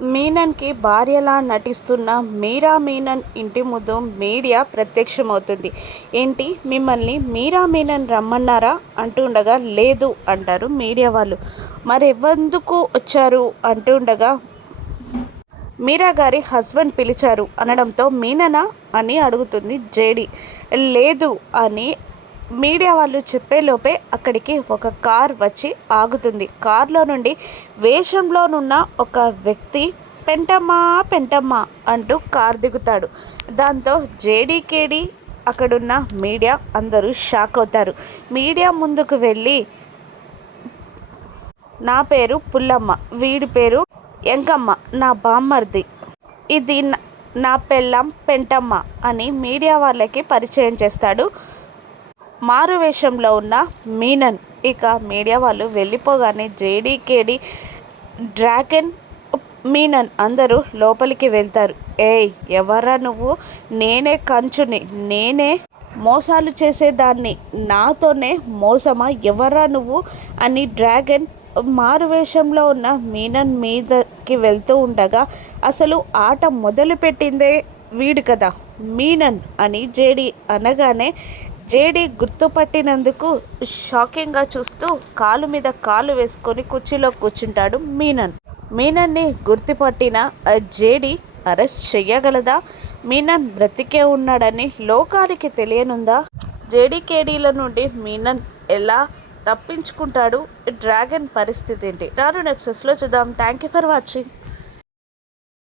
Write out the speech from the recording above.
మీనన్కి భార్యలా నటిస్తున్న మీరా మీనన్ ఇంటి ముందు మీడియా ప్రత్యక్షమవుతుంది. ఏంటి మిమ్మల్ని మీరా మీనన్ రమ్మన్నారా అంటుండగా లేదు అంటారు మీడియా వాళ్ళు. మరెందుకు వచ్చారు అంటుండగా మీరా గారి హస్బెండ్ పిలిచారు అనడంతో మీననా అని అడుగుతుంది జేడి. లేదు అని మీడియా వాళ్ళు చెప్పేలోపే అక్కడికి ఒక కార్ వచ్చి ఆగుతుంది. కార్లో నుండి వేషంలోనున్న ఒక వ్యక్తి పెంటమ్మా పెంటమ్మా అంటూ కార్ దిగుతాడు. దాంతో జేడీకేడి అక్కడున్న మీడియా అందరూ షాక్ అవుతారు. మీడియా ముందుకు వెళ్ళి నా పేరు పుల్లమ్మ, వీడి పేరు ఎంకమ్మ, నా బామ్మర్ది, ఇది నా పెళ్ళాం పెంటమ్మ అని మీడియా వాళ్ళకి పరిచయం చేస్తాడు మారువేషంలో ఉన్న మీనన్. ఇక మీడియా వాళ్ళు వెళ్ళిపోగానే జేడీకేడి, డ్రాగన్, మీనన్ అందరూ లోపలికి వెళ్తారు. ఏయ్ ఎవరా నువ్వు? నేనే కంచుని, నేనే మోసాలు చేసేదాన్ని, నాతోనే మోసమా? ఎవరా నువ్వు అని డ్రాగన్ మారువేషంలో ఉన్న మీనన్ మీదకి వెళ్తూ ఉండగా అసలు ఆట మొదలుపెట్టిందే వీడు కదా మీనన్ అని జేడి అనగానే జేడి గుర్తుపట్టినందుకు షాకింగ్గా చూస్తూ కాలు మీద కాలు వేసుకొని కుర్చీలో కూర్చుంటాడు మీనన్. మీనన్ని గుర్తుపట్టిన జేడి అరెస్ట్ చెయ్యగలదా? మీనన్ బ్రతికే ఉన్నాడని లోకానికి తెలియనుందా? జేడీకేడీల నుండి మీనన్ ఎలా తప్పించుకుంటాడు? డ్రాగన్ పరిస్థితి ఏంటి? రాను ఎపిసోడ్స్లో చూద్దాం. Thank you for watching.